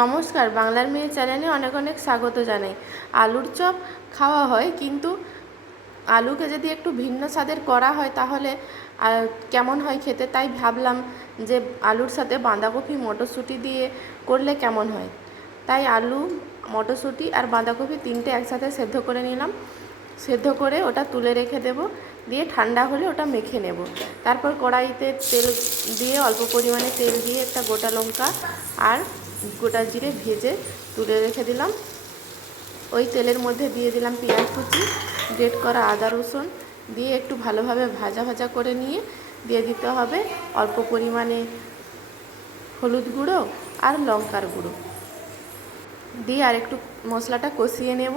নমস্কার, বাংলার মেয়ে চ্যানেলে অনেক অনেক স্বাগত জানাই। আলুর চপ খাওয়া হয়, কিন্তু আলুকে যদি একটু ভিন্ন স্বাদের করা হয় তাহলে কেমন হয় খেতে, তাই ভাবলাম যে আলুর সাথে বাঁধাকপি মটরশুঁটি দিয়ে করলে কেমন হয়। তাই আলু, মটরশুঁটি আর বাঁধাকপি তিনটে একসাথে সেদ্ধ করে নিলাম। সেদ্ধ করে ওটা তুলে রেখে দেব, দিয়ে ঠান্ডা হলে ওটা মেখে নেব। তারপর কড়াইতে তেল দিয়ে, অল্প পরিমাণে তেল দিয়ে একটা গোটা লঙ্কা আর গোটা জিরে ভেজে তুলে রেখে দিলাম। ওই তেলের মধ্যে দিয়ে দিলাম পেঁয়াজ কুচি, গ্রেট করা আদা রসুন দিয়ে একটু ভালোভাবে ভাজা ভাজা করে নিয়ে দিয়ে দিতে হবে অল্প পরিমাণে হলুদ গুঁড়ো আর লঙ্কার গুঁড়ো দিয়ে আর একটু মশলাটা কষিয়ে নেব।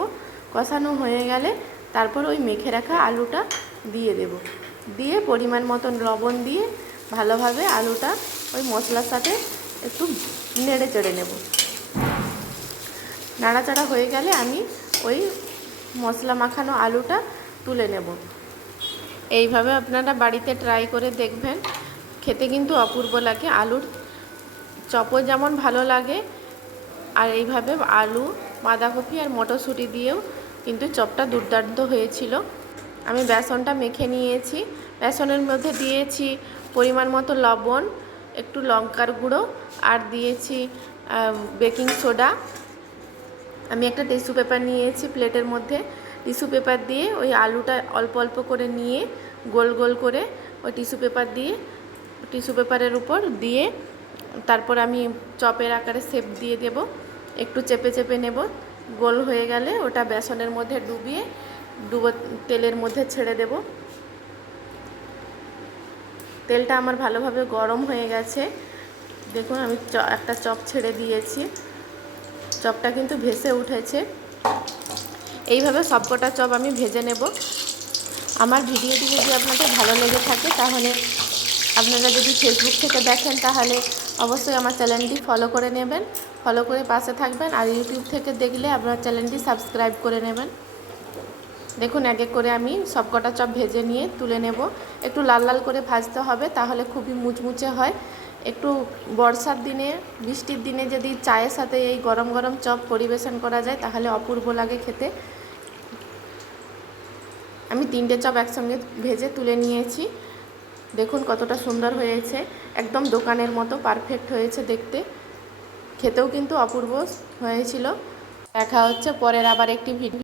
কষানো হয়ে গেলে তারপর ওই মেখে রাখা আলুটা দিয়ে দেব, দিয়ে পরিমাণ মতন লবণ দিয়ে ভালোভাবে আলুটা ওই মশলার সাথে একটু নেড়ে চেড়ে নেব। নাড়াচাড়া হয়ে গেলে আমি ওই মশলা মাখানো আলুটা তুলে নেব। এইভাবে আপনারা বাড়িতে ট্রাই করে দেখবেন, খেতে কিন্তু অপূর্ব লাগে। আলুর চপও যেমন ভালো লাগে, আর এইভাবে আলু, বাঁধাকপি আর মটরশুঁটি দিয়েও কিন্তু চপটা দুর্দান্ত হয়েছিল। আমি বেসনটা মেখে নিয়েছি, বেসনের মধ্যে দিয়েছি পরিমাণ মতো লবণ, একটু লঙ্কার গুঁড়ো আর দিয়েছি বেকিং সোডা। আমি একটা টিস্যু পেপার নিয়েছি প্লেটের মধ্যে, টিস্যু পেপার দিয়ে ওই আলুটা অল্প অল্প করে নিয়ে গোল গোল করে ওই টিস্যু পেপারের উপর দিয়ে তারপর আমি চপের আকারে শেপ দিয়ে দেব। একটু চেপে চেপে নেব। গোল হয়ে গেলে ওটা বেসনের মধ্যে ডুবিয়ে তেলের মধ্যে ছেড়ে দেব। তেলটা আমার ভালোভাবে গরম হয়ে গেছে। দেখুন আমি একটা চপ ছেড়ে দিয়েছি, চপটা কিন্তু ভেসে উঠেছে। এইভাবে সবকটা চপ আমি ভেজে নেব। আমার ভিডিওটি যদি আপনাদের ভালো লেগে থাকে তাহলে আপনারা যদি ফেসবুক থেকে দেখেন তাহলে অবশ্যই আমার চ্যানেলটি ফলো করে নেবেন, ফলো করে পাশে থাকবেন। আর ইউটিউব থেকে দেখলে আপনার চ্যানেলটি সাবস্ক্রাইব করে নেবেন। দেখুন এক এক করে আমি সবকটা চপ ভেজে নিয়ে তুলে নেব। একটু লাল লাল করে ভাজতে হবে, তাহলে খুবই মুচমুচে হয়। একটু বর্ষার দিনে, বৃষ্টির দিনে যদি চায়ের সাথে এই গরম গরম চপ পরিবেশন করা যায় তাহলে অপূর্ব লাগে খেতে। আমি তিনটে চপ একসঙ্গে ভেজে তুলে নিয়েছি। দেখুন কতটা সুন্দর হয়েছে, একদম দোকানের মতো পারফেক্ট হয়েছে দেখতে। খেতেও কিন্তু অপূর্ব হয়েছিল। দেখা হচ্ছে পরের আবার একটি ভিডিও।